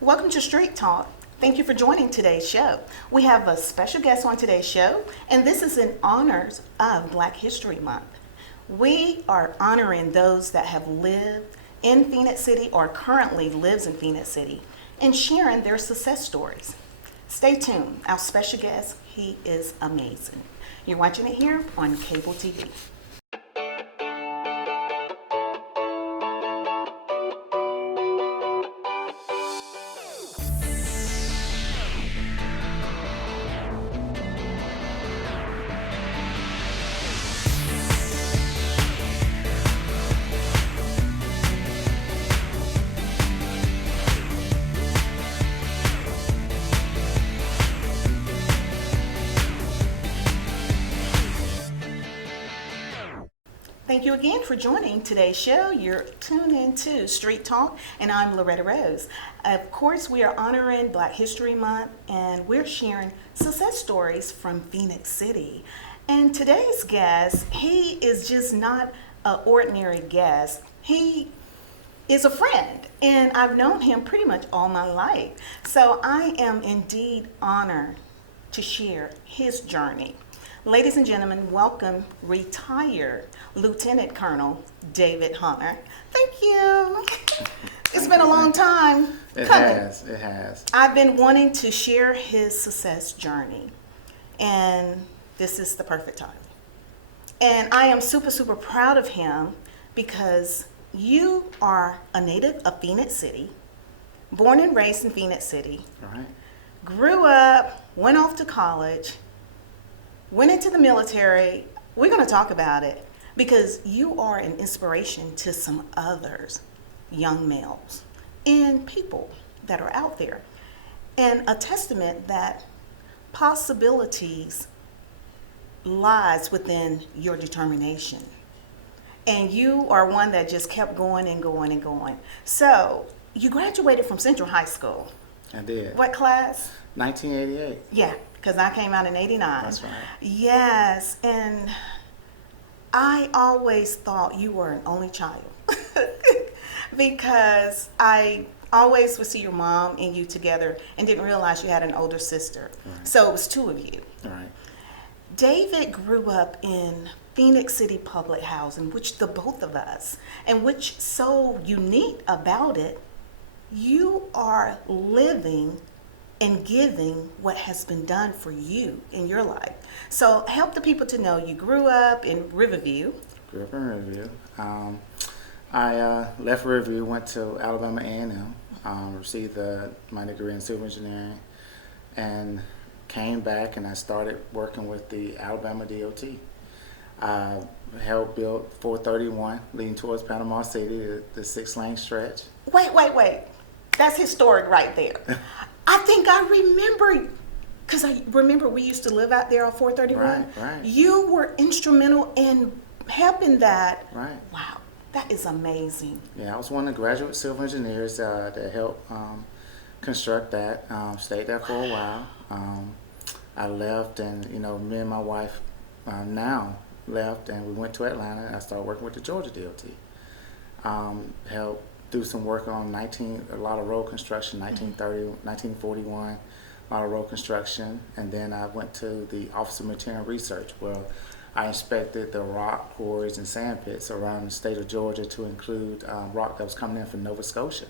Welcome to Street Talk. Thank you for joining today's show. We have a special guest on today's show, and this is in honors of Black History Month. We are honoring those that have lived in Phoenix City or currently lives in Phoenix City and sharing their success stories. Stay tuned. Our special guest, he is amazing. You're watching it here on cable TV. Thank you again for joining today's show. You're tuned into Street Talk, and I'm Loretta Rose. Of course, we are honoring Black History Month, and we're sharing success stories from Phoenix City. And today's guest, he is just not an ordinary guest. He is a friend, and I've known him pretty much all my life. So I am indeed honored to share his journey. Ladies and gentlemen, welcome retired Lieutenant Colonel David Hunter. Thank you. It's been a long time coming. It has. I've been wanting to share his success journey, and this is the perfect time. And I am super, super proud of him because you are a native of Phoenix City, born and raised in Phoenix City, All right. grew up, went off to college, went into the military. We're going to talk about it because you are an inspiration to some others, young males and people that are out there, and a testament that possibilities lies within your determination. And you are one that just kept going and going and going. So you graduated from Central High School. I did. What class? 1988. Yeah, because I came out in 89. That's right. Yes, and I always thought you were an only child because I always would see your mom and you together and didn't realize you had an older sister. Right. So it was two of you. All right. David grew up in Phoenix City public housing, which the both of us, and which so unique about it, you are living and giving what has been done for you in your life. So help the people to know you grew up in Riverview. Grew up in Riverview. I left Riverview, went to Alabama A&M, received my degree in civil engineering, and came back and I started working with the Alabama DOT. I helped build 431 leading towards Panama City, the 6-lane stretch. Wait. That's historic right there. I think I remember, because I remember we used to live out there on 431. Right. You were instrumental in helping that. Right. Wow, that is amazing. Yeah, I was one of the graduate civil engineers that helped construct that. Stayed there for a while. I left, and me and my wife now left, and we went to Atlanta. And I started working with the Georgia DOT. Helped do some work on a lot of road construction, 1930, 1941, a lot of road construction. And then I went to the Office of Material Research, where I inspected the rock quarries and sand pits around the state of Georgia to include rock that was coming in from Nova Scotia.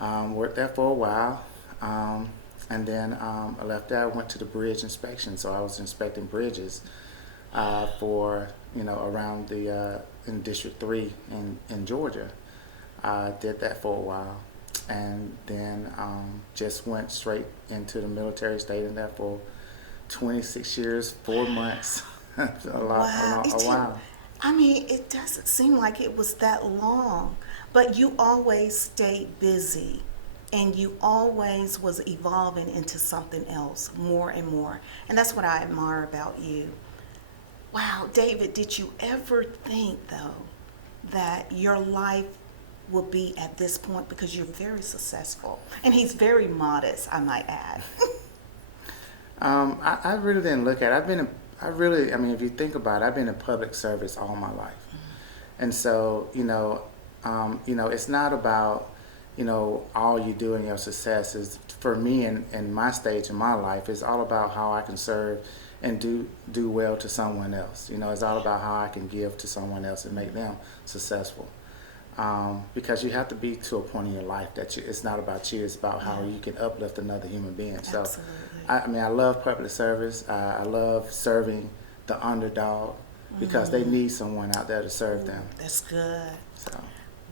Worked there for a while. And then I left there, I went to the bridge inspection. So I was inspecting bridges for, around in District 3 in Georgia. I did that for a while, and then just went straight into the military. Stayed in there for 26 years, 4 months. a while. I mean, it doesn't seem like it was that long, but you always stayed busy, and you always was evolving into something else more and more, and that's what I admire about you. Wow, David, did you ever think, though, that your life will be at this point, because you're very successful, and he's very modest, I might add. I really didn't look at it. If you think about it, I've been in public service all my life. And so, it's not about, all you do in your success is, for me in my stage in my life, is all about how I can serve and do well to someone else. It's all about how I can give to someone else and make them successful. Because you have to be to a point in your life that it's not about you, it's about how you can uplift another human being. So, Absolutely. I love public service. I love serving the underdog because they need someone out there to serve them. That's good. So,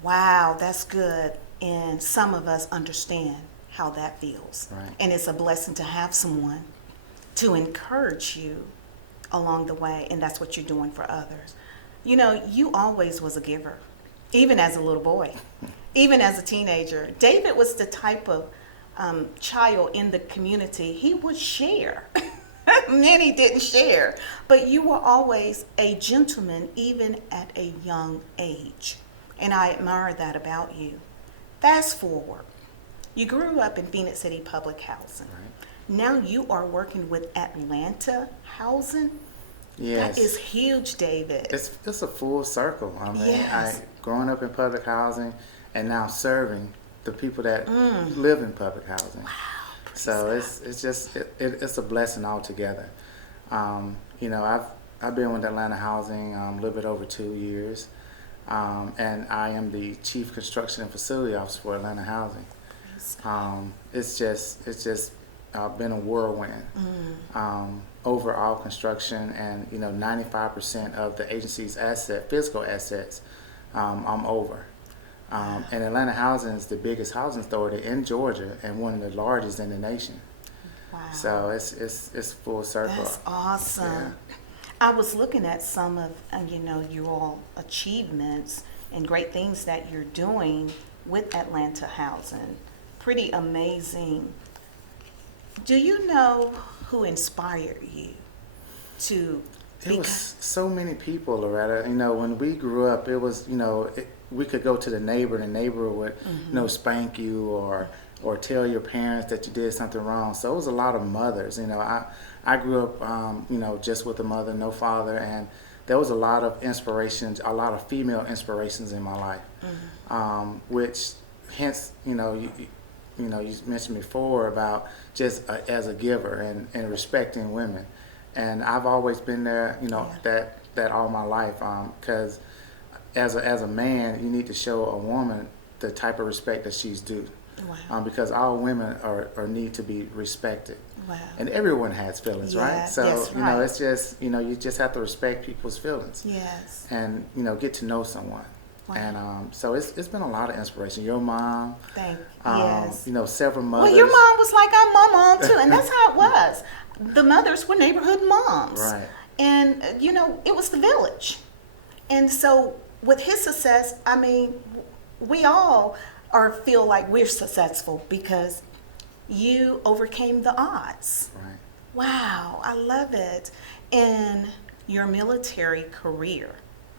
Wow, that's good. And some of us understand how that feels. right. And it's a blessing to have someone to encourage you along the way, and that's what you're doing for others. You always was a giver, even as a little boy, even as a teenager. David was the type of child in the community, he would share. Many didn't share, but you were always a gentleman even at a young age. And I admire that about you. Fast forward, you grew up in Phoenix City Public Housing. Right. Now you are working with Atlanta Housing. Yes. That is huge, David. It's a full circle. I mean, Yes. growing up in public housing and now serving the people that live in public housing. Wow. So it's a blessing altogether. I've been with Atlanta Housing a little bit over 2 years, and I am the Chief Construction and Facility Officer for Atlanta Housing. It's just been a whirlwind. Overall construction, and 95% of the agency's physical assets, I'm over. And Atlanta Housing is the biggest housing authority in Georgia and one of the largest in the nation. Wow. So it's full circle. That's awesome. Yeah. I was looking at some of your all achievements and great things that you're doing with Atlanta Housing. Pretty amazing. Do you know who inspired you to It was so many people, Loretta. When we grew up, it was, we could go to the neighbor, and the neighbor would, spank you or tell your parents that you did something wrong. So it was a lot of mothers. I grew up, just with a mother, no father, and there was a lot of inspirations, a lot of female inspirations in my life, which hence, you mentioned before about just as a giver and respecting women. And I've always been there, that all my life, because as a man, you need to show a woman the type of respect that she's due. Wow. Because all women are need to be respected. Wow. And everyone has feelings, Yeah, right? So, that's right. it's just, you just have to respect people's feelings. Yes. And, get to know someone. Wow. And so it's been a lot of inspiration. Your mom, Yes. several mothers. Well, your mom was like my mom too, and that's how it was. The mothers were neighborhood moms. Right. And, it was the village. And so with his success, I mean, we all feel like we're successful because you overcame the odds. Right. Wow, I love it. And your military career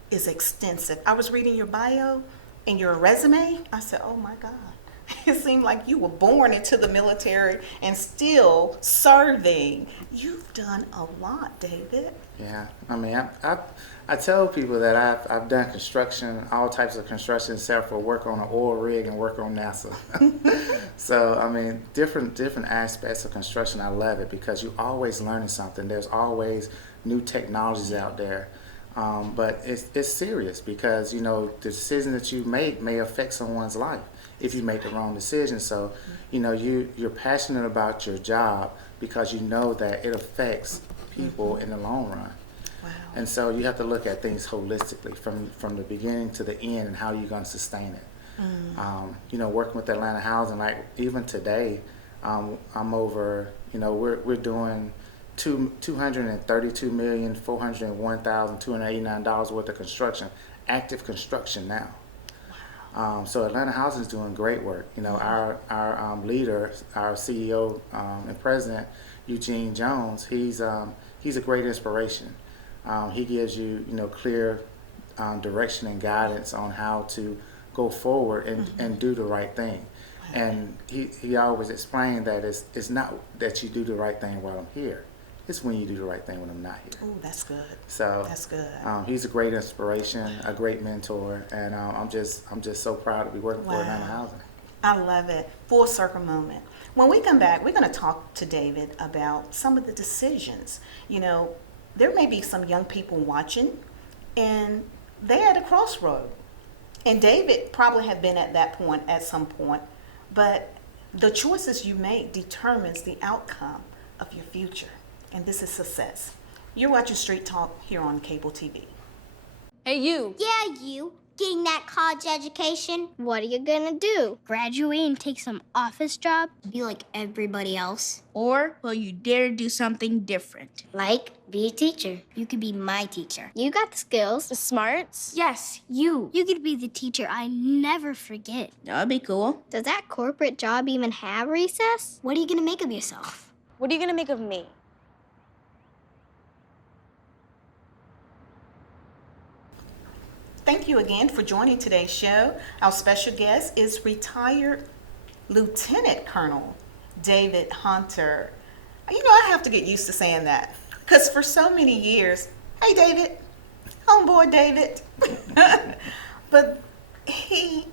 is extensive. I was reading your bio and your resume. I said, oh my God. It seemed like you were born into the military and still serving. You've done a lot, David. Yeah. I mean, I tell people that I've done construction, all types of construction, except for work on an oil rig and work on NASA. So, I mean, different aspects of construction, I love it because you're always learning something. There's always new technologies out there. But it's serious because, the decision that you make may affect someone's life if you make the wrong decision. So, you're passionate about your job because you know that it affects people in the long run. Wow. And so you have to look at things holistically from the beginning to the end and how you're going to sustain it. Working with Atlanta Housing, like even today, I'm over, we're doing $232,401,289 worth of construction, active construction now. So Atlanta Housing is doing great work. Our leader, our CEO and president, Eugene Jones, he's a great inspiration. He gives you, clear direction and guidance on how to go forward and do the right thing. And he always explained that it's not that you do the right thing while I'm here. It's when you do the right thing when I'm not here. Oh, that's good. So That's good. he's a great inspiration, a great mentor, and I'm just so proud to be working for Atlanta Housing. I love it. Full circle moment. When we come back, we're going to talk to David about some of the decisions. You know, there may be some young people watching and they're at a crossroad. And David probably have been at that point at some point, but the choices you make determines the outcome of your future. And this is success. You're watching Street Talk here on cable TV. Hey, you. Yeah, you. Getting that college education? What are you gonna do? Graduate and take some office job? Be like everybody else? Or will you dare do something different? Like, be a teacher. You could be my teacher. You got the skills. The smarts? Yes, you. You could be the teacher I never forget. That'd be cool. Does that corporate job even have recess? What are you gonna make of yourself? What are you gonna make of me? Thank you again for joining today's show. Our special guest is retired Lieutenant Colonel David Hunter. You know, I have to get used to saying that because for so many years, hey David, homeboy David. But he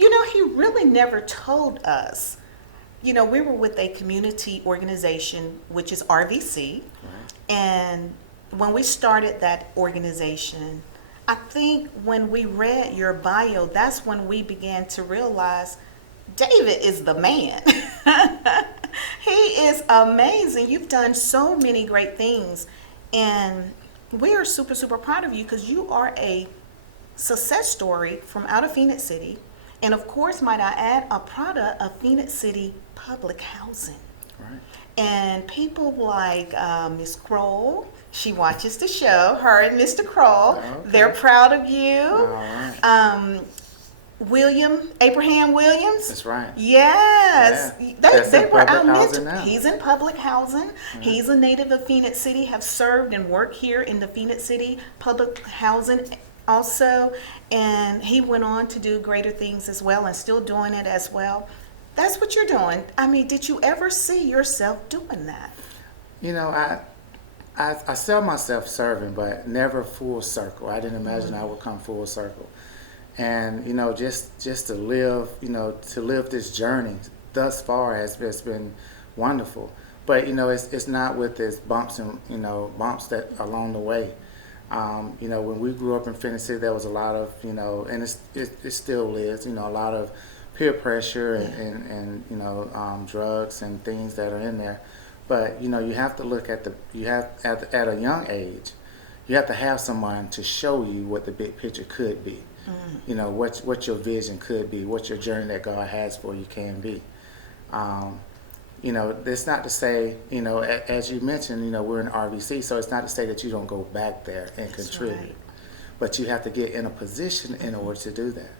really never told us. You know, we were with a community organization, which is RVC. Right. And when we started that organization, I think when we read your bio, that's when we began to realize David is the man. He is amazing. You've done so many great things. And we are super, super proud of you because you are a success story from out of Phoenix City. And of course, might I add, a product of Phoenix City public housing. Right. And people like Miss Kroll, she watches the show, her and Mr. Kroll, Okay. they're proud of you. All right. Abraham Williams. That's right. Yes. Yeah. They That's in were our public mentors. housing now. He's in public housing. Mm-hmm. He's a native of Phoenix City, have served and worked here in the Phoenix City public housing also. And he went on to do greater things as well and still doing it as well. That's what you're doing. I mean, did you ever see yourself doing that? You know, I saw myself serving, but never full circle. I didn't imagine I would come full circle. And, you know, just to live, to live this journey thus far has been wonderful. But, you know, it's not with this bumps bumps that along the way. You know, when we grew up in Phoenix City, there was a lot of, and it still is, a lot of peer pressure and drugs and things that are in there. But, you have to look at at a young age, you have to have someone to show you what the big picture could be. What your vision could be, what your journey that God has for you can be. It's not to say, as you mentioned, we're in RVC, so it's not to say that you don't go back there and contribute. Right. But you have to get in a position in order to do that.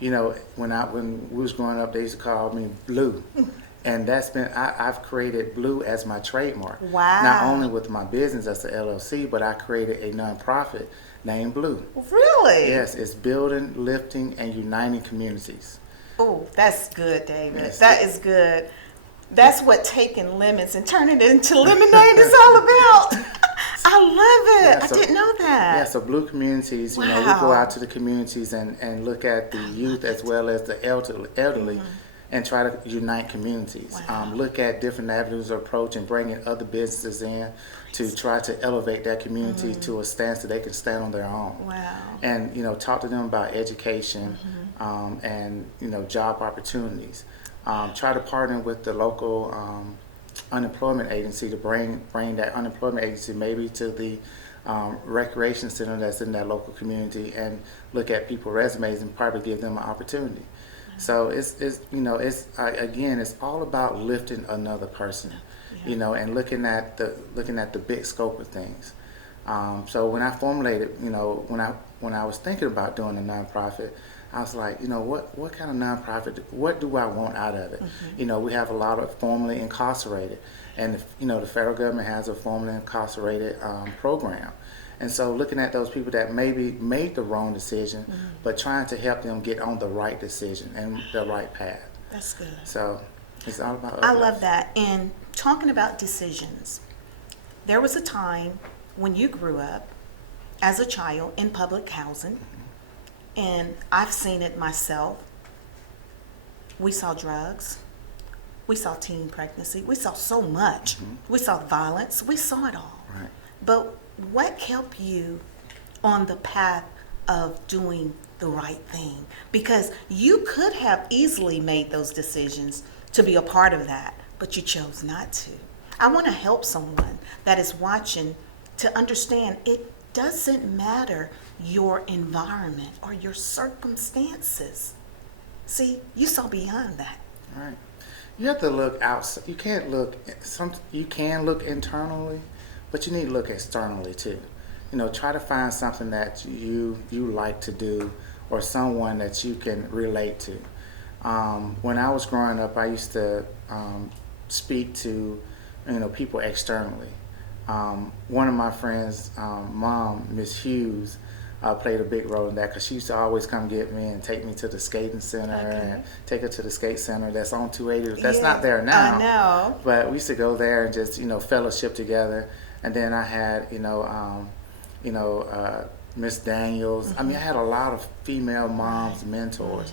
When we was growing up, they used to call me Blue. And I've created Blue as my trademark. Wow. Not only with my business as the LLC, but I created a nonprofit named Blue. Really? Yes, it's building, lifting, and uniting communities. Oh, that's good, David. Yes. That is good. That's what taking lemons and turning it into lemonade is all about. I love it. Yeah, I didn't know that. Yeah, so Blue Communities, we Wow. go out to the communities and look at the youth as well as the elderly and try to unite communities. Wow. Look at different avenues of approach and bringing other businesses in to try to elevate that community to a stance that they can stand on their own. Wow. And, talk to them about education and, job opportunities. Try to partner with the local unemployment agency to bring that unemployment agency maybe to the recreation center that's in that local community and look at people's resumes and probably give them an opportunity. So it's all about lifting another person, and looking at the big scope of things. So when I formulated, when I was thinking about doing a nonprofit, I was like, what kind of nonprofit? What do I want out of it? We have a lot of formerly incarcerated, and the federal government has a formerly incarcerated program. And so looking at those people that maybe made the wrong decision, but trying to help them get on the right decision and the right path. That's good. So it's all about I others. love that. And talking about decisions, there was a time when you grew up as a child in public housing, and I've seen it myself. We saw drugs. We saw teen pregnancy. We saw so much. We saw violence. We saw it all. Right. But what kept you on the path of doing the right thing? Because you could have easily made those decisions to be a part of that, but you chose not to. I want to help someone that is watching to understand it doesn't matter your environment or your circumstances. See, you saw beyond that. Right. You have to look outside. You can't look. You can look internally, but you need to look externally too. Try to find something that you like to do, or someone that you can relate to. When I was growing up, I used to speak to people externally. One of my friends' mom, Miss Hughes, played a big role in that, because she used to always come get me and take me to the skating center and take her to the skate center that's on 280. That's not there now. I know. But we used to go there and just fellowship together. And then I had Miss Daniels. I mean, I had a lot of female moms, mentors.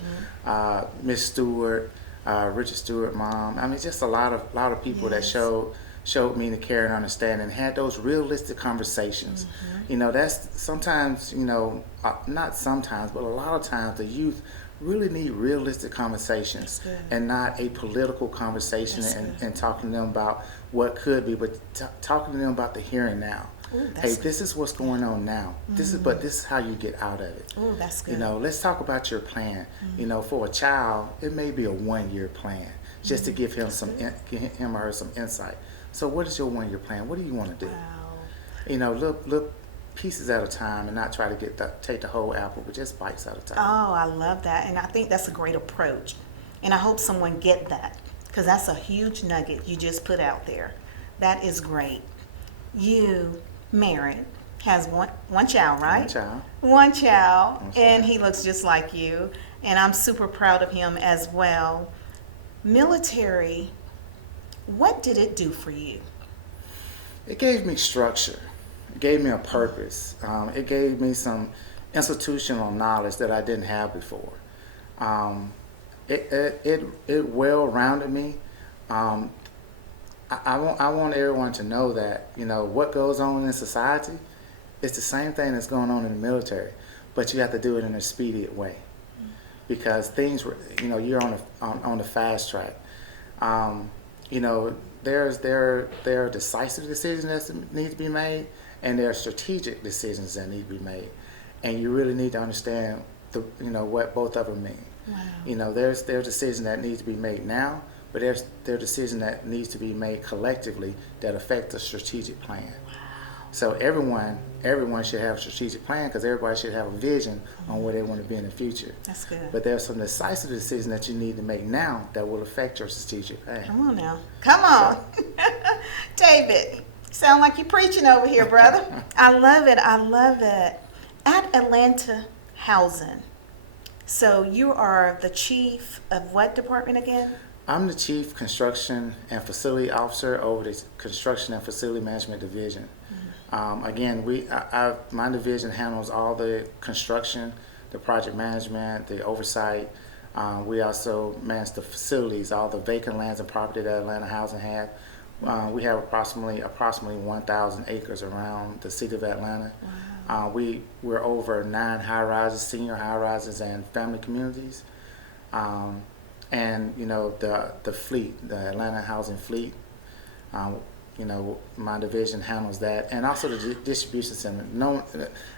Miss Stewart, Richard Stewart mom. I mean, just a lot of people that showed me the care and understanding, and had those realistic conversations. That's sometimes, not sometimes, but a lot of times the youth really need realistic conversations and not a political conversation and talking to them about what could be, but talking to them about the here and now. Ooh, hey, this is what's going on now. This is how you get out of it. Oh, that's good. Let's talk about your plan. For a child, it may be a 1-year plan, just to give him him or her some insight. So what is your 1-year plan? What do you want to do? Wow. Look pieces at a time, and not try to take the whole apple, but just bites at a time. Oh, I love that. And I think that's a great approach. And I hope someone get that, because that's a huge nugget you just put out there. That is great. You married, has one child, right? One child. One child, That's and right. he looks just like you. And I'm super proud of him as well. Military, what did it do for you? It gave me structure. It gave me a purpose. It gave me some institutional knowledge that I didn't have before. It well-rounded me. I want everyone to know that what goes on in society is the same thing that's going on in the military, but you have to do it in a expedient way, because things you're on the fast track. There are decisive decisions that need to be made, and there are strategic decisions that need to be made, and you really need to understand what both of them mean. Wow. There's decisions that need to be made now, but there are decisions that needs to be made collectively that affect the strategic plan. So everyone should have a strategic plan, because everybody should have a vision on where they want to be in the future. That's good. But there's some decisive decisions that you need to make now that will affect your strategic plan. Come on now. Come on. David, sound like you're preaching over here, brother. I love it. I love it. At Atlanta Housing, so you are the chief of what department again? I'm the Chief Construction and Facility Officer over the Construction and Facility Management Division. Again, my division handles all the construction, the project management, the oversight. We also manage the facilities, all the vacant lands and property that Atlanta Housing has. We have approximately 1,000 acres around the city of Atlanta. Wow. We're over 9 high-rises, senior high-rises, and family communities. And the fleet, the Atlanta Housing Fleet, my division handles that, and also the distribution center,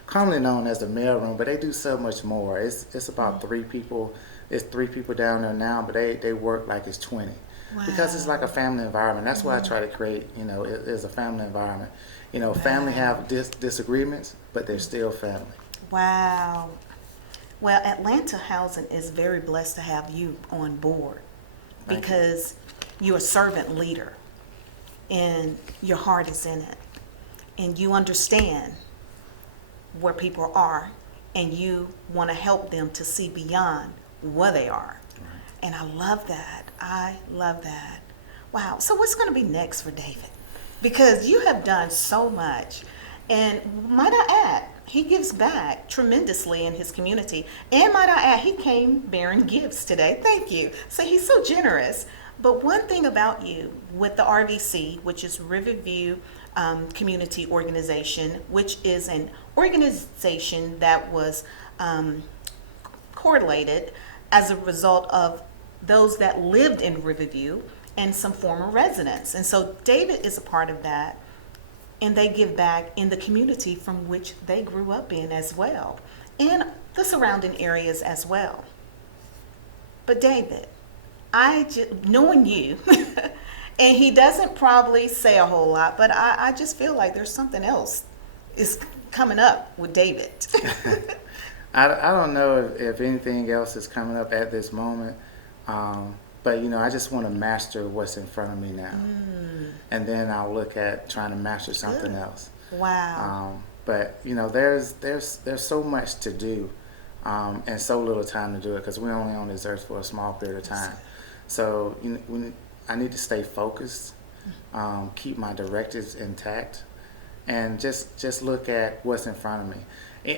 commonly known as the mailroom, but they do so much more. It's about 3 people. It's 3 people down there now, but they work like it's 20. Wow. Because it's like a family environment. That's why I try to create, it is a family environment. Family have disagreements, but they're still family. Wow. Well, Atlanta Housing is very blessed to have you on board, Thank because you're a servant leader and your heart is in it, and you understand where people are, and you want to help them to see beyond where they are. Right. And I love that. I love that. Wow. So what's going to be next for David? Because you have done so much. And might I add, he gives back tremendously in his community. And might I add, he came bearing gifts today. Thank you. So he's so generous. But one thing about you with the RVC, which is Riverview Community Organization, which is an organization that was correlated as a result of those that lived in Riverview and some former residents. And so David is a part of that. And they give back in the community from which they grew up in as well, and the surrounding areas as well. But David, knowing you, and he doesn't probably say a whole lot, but I just feel like there's something else is coming up with David. I don't know if anything else is coming up at this moment, but I just want to master what's in front of me now, and then I'll look at trying to master something else. Wow. But there's so much to do, and so little time to do it because we're only on this earth for a small period of time. So I need to stay focused, keep my directives intact, and just look at what's in front of me.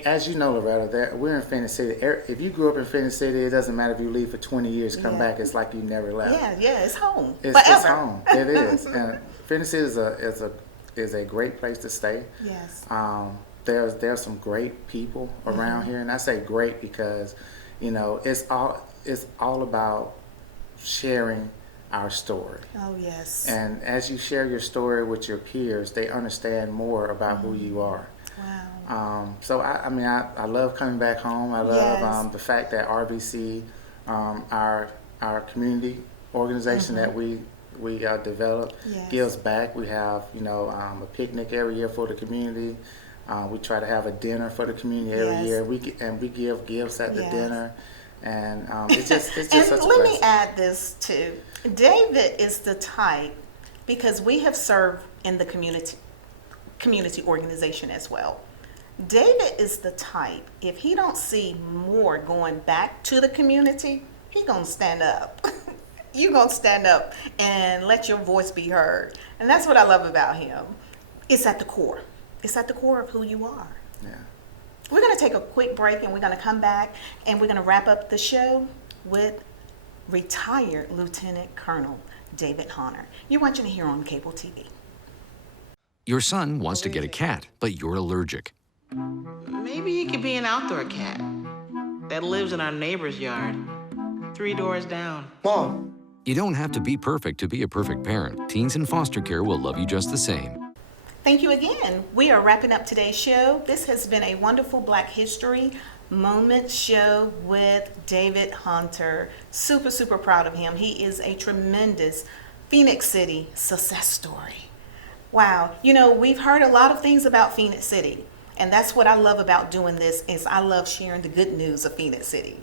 As you know, Loretta, we're in Phoenix City. If you grew up in Phoenix City, it doesn't matter if you leave for 20 years, come back, it's like you never left. Yeah, it's home. It's Forever. home. It is. And Phoenix City is a great place to stay. Yes. There's some great people around here, and I say great because it's all about sharing our story. Oh, yes. And as you share your story with your peers, they understand more about who you are. Wow. So I love coming back home. I love the fact that RBC, our community organization that we developed, gives back. We have a picnic every year for the community. We try to have a dinner for the community every year. We give gifts at the dinner, and it's just And such a let blessing. me add this too. David is the type, because we have served in the community organization as well. David is the type, if he don't see more going back to the community, he gonna stand up. You gonna stand up and let your voice be heard. And that's what I love about him. It's at the core. It's at the core of who you are. Yeah. We're gonna take a quick break and we're gonna come back and we're gonna wrap up the show with retired Lieutenant Colonel David Hunter. You're watching it here on cable TV. Your son wants to get a cat, but you're allergic. Maybe he could be an outdoor cat that lives in our neighbor's yard, 3 doors down. Mom. You don't have to be perfect to be a perfect parent. Teens in foster care will love you just the same. Thank you again. We are wrapping up today's show. This has been a wonderful Black History Moment show with David Hunter. Super, super proud of him. He is a tremendous Phoenix City success story. Wow. We've heard a lot of things about Phoenix City. And that's what I love about doing this is I love sharing the good news of Phoenix City.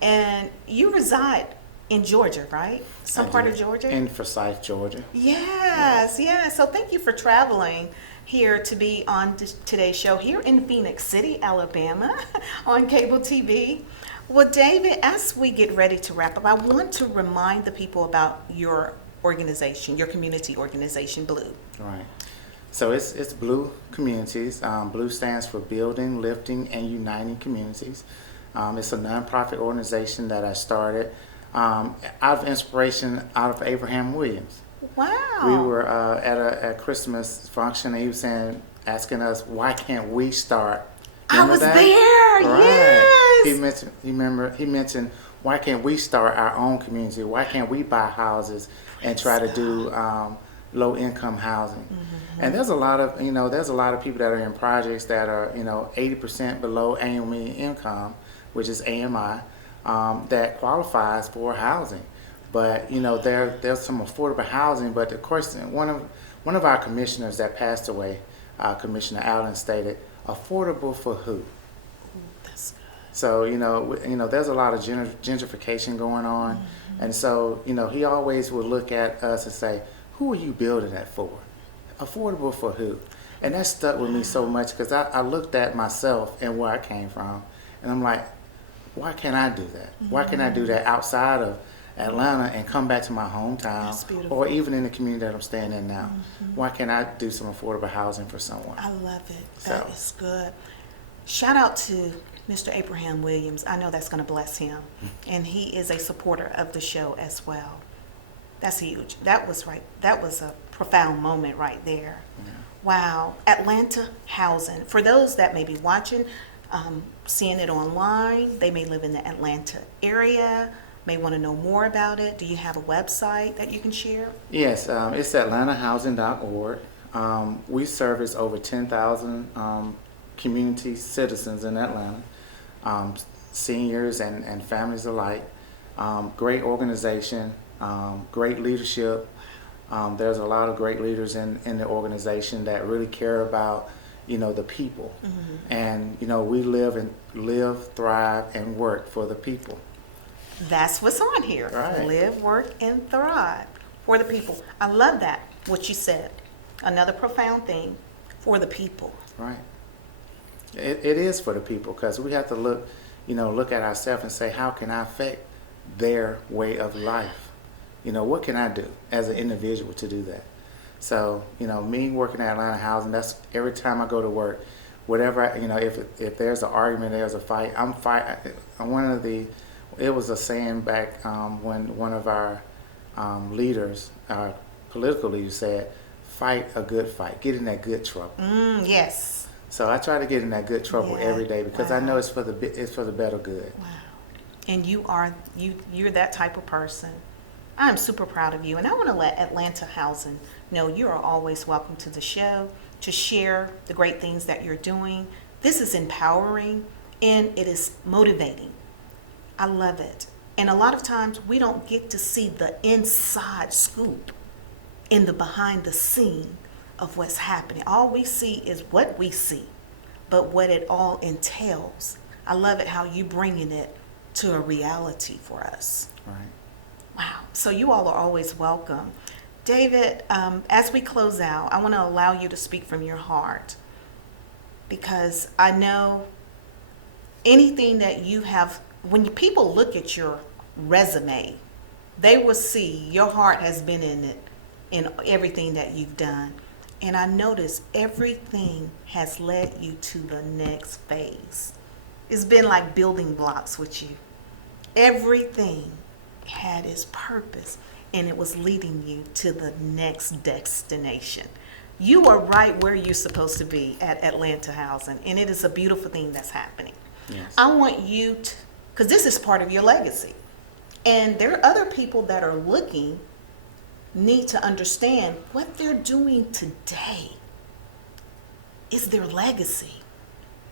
And you reside in Georgia, right? Some part of Georgia? In Forsyth, Georgia. Yes. So thank you for traveling here to be on today's show here in Phoenix City, Alabama, on cable TV. Well, David, as we get ready to wrap up, I want to remind the people about your organization, your community organization, Blue. Right. So it's Blue Communities. Blue stands for Building, Lifting, and Uniting Communities. It's a nonprofit organization that I started out of inspiration out of Abraham Williams. Wow. We were at a Christmas function, and he was asking us, why can't we start? I was that? there. Right. Yes. He mentioned, why can't we start our own community? Why can't we buy houses and try to do low income housing? And there's a lot of people that are in projects that are 80% below annual median income, which is AMI, that qualifies for housing. But there's some affordable housing. But of course, one of our commissioners that passed away, Commissioner Allen, stated, "Affordable for who?" That's good. So there's a lot of gentrification going on, and so he always would look at us and say, "Who are you building that for? Affordable for who?" And that stuck with me so much because I looked at myself and where I came from, and I'm like, why can't I do that? Why can't I do that outside of Atlanta and come back to my hometown, or even in the community that I'm staying in now? Why can't I do some affordable housing for someone? I love it. That is good. Shout out to Mr. Abraham Williams. I know that's going to bless him. And he is a supporter of the show as well. That's huge. That was right. That was a profound moment right there. Yeah. Wow. Atlanta housing. For those that may be watching, seeing it online, they may live in the Atlanta area, may want to know more about it. Do you have a website that you can share? Yes, it's atlantahousing.org. We service over 10,000 community citizens in Atlanta, seniors and families alike. Great organization, great leadership. There's a lot of great leaders in the organization that really care about, the people. Mm-hmm. And, we live, thrive, and work for the people. That's what's on here. Right. Live, work, and thrive for the people. I love that, what you said. Another profound thing, for the people. Right. It is for the people, because we have to look at ourselves and say, how can I affect their way of life? What can I do as an individual to do that? So, me working at Atlanta Housing, that's every time I go to work, whatever, if there's an argument, there's a fight, I'm fight. It was a saying back when one of our leaders, our political leaders, said, "Fight a good fight. Get in that good trouble." Yes. So I try to get in that good trouble every day, because wow. I know it's for the better good. Wow. And you're that type of person. I'm super proud of you, and I want to let Atlanta Housing know you are always welcome to the show to share the great things that you're doing. This is empowering and it is motivating. I love it. And a lot of times we don't get to see the inside scoop in the behind the scene of what's happening. All we see is what we see, but what it all entails. I love it how you bringing it to a reality for us. Right. Wow. So you all are always welcome. David, as we close out, I want to allow you to speak from your heart, because I know anything that you have, when people look at your resume, they will see your heart has been in it, in everything that you've done. And I notice everything has led you to the next phase. It's been like building blocks with you. Everything had its purpose, and it was leading you to the next destination. You are right where you're supposed to be at Atlanta Housing, and it is a beautiful thing that's happening. Yes. I want you to, because this is part of your legacy, and there are other people that are looking, need to understand what they're doing today is their legacy.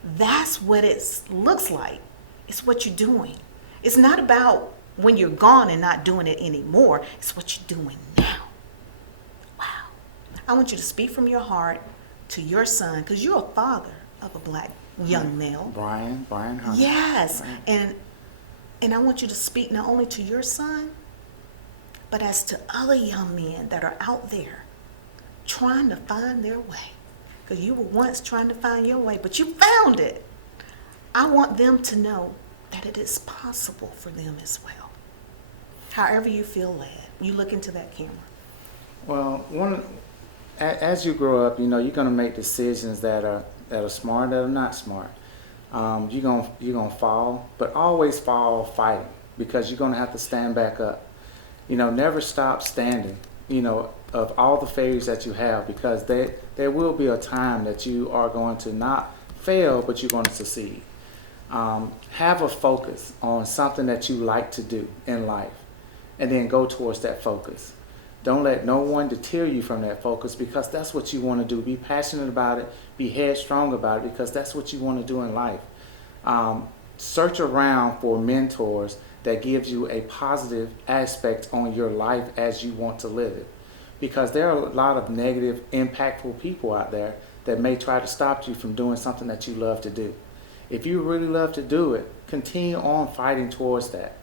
That's what it looks like. It's what you're doing. It's not about when you're gone and not doing it anymore. It's what you're doing now. Wow. I want you to speak from your heart to your son, because you're a father of a black young male. Brian Hunter. Yes. Right. And I want you to speak not only to your son, but as to other young men that are out there trying to find their way. Because you were once trying to find your way, but you found it. I want them to know that it is possible for them as well. However you feel led, you look into that camera. Well, as you grow up, you're going to make decisions that are smart, that are not smart. You're gonna fall, but always fall fighting, because you're going to have to stand back up. Never stop standing, of all the failures that you have, because there will be a time that you are going to not fail, but you're going to succeed. Have a focus on something that you like to do in life, and then go towards that focus. Don't let no one deter you from that focus, because that's what you want to do. Be passionate about it, be headstrong about it, because that's what you want to do in life. Search around for mentors that gives you a positive aspect on your life as you want to live it. Because there are a lot of negative, impactful people out there that may try to stop you from doing something that you love to do. If you really love to do it, continue on fighting towards that.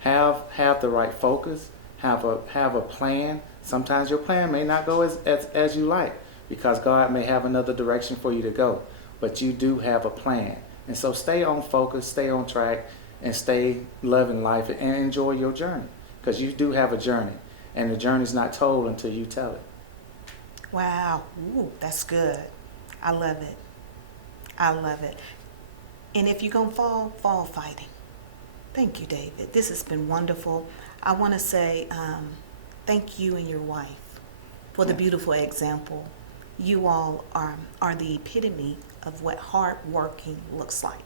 Have the right focus, have a plan. Sometimes your plan may not go as you like, because God may have another direction for you to go. But you do have a plan. And so stay on focus, stay on track, and stay loving life and enjoy your journey, because you do have a journey, and the journey's not told until you tell it. Wow. Ooh, that's good. I love it. I love it. And if you're going to fall, fall fighting. Thank you, David. This has been wonderful. I want to say thank you and your wife for the beautiful example. You all are the epitome of what hard working looks like.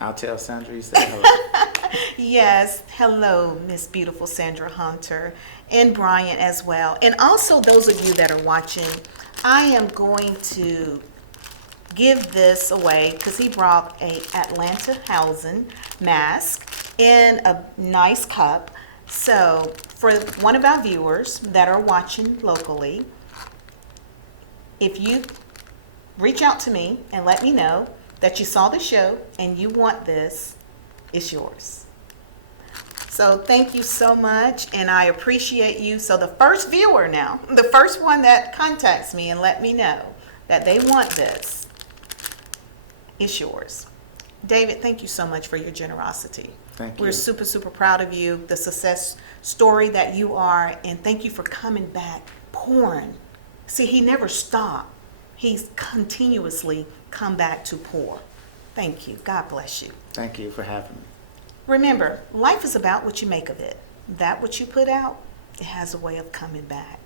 I'll tell Sandra you said hello. Yes, hello, Miss Beautiful Sandra Hunter, and Brian as well. And also those of you that are watching, I am going to give this away because he brought a Atlanta housing mask in a nice cup. So for one of our viewers that are watching locally, if you reach out to me and let me know that you saw the show and you want this, it's yours. So thank you so much, and I appreciate you. So the first viewer now, the first one that contacts me and let me know that they want this, it's yours. David, thank you so much for your generosity. Thank you. We're super, super proud of you, the success story that you are, and thank you for coming back, pouring. See, he never stopped. He's continuously come back to pour. Thank you. God bless you. Thank you for having me. Remember, life is about what you make of it. That what you put out, it has a way of coming back.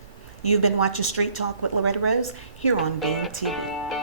You've been watching Street Talk with Loretta Rose here on Beam TV.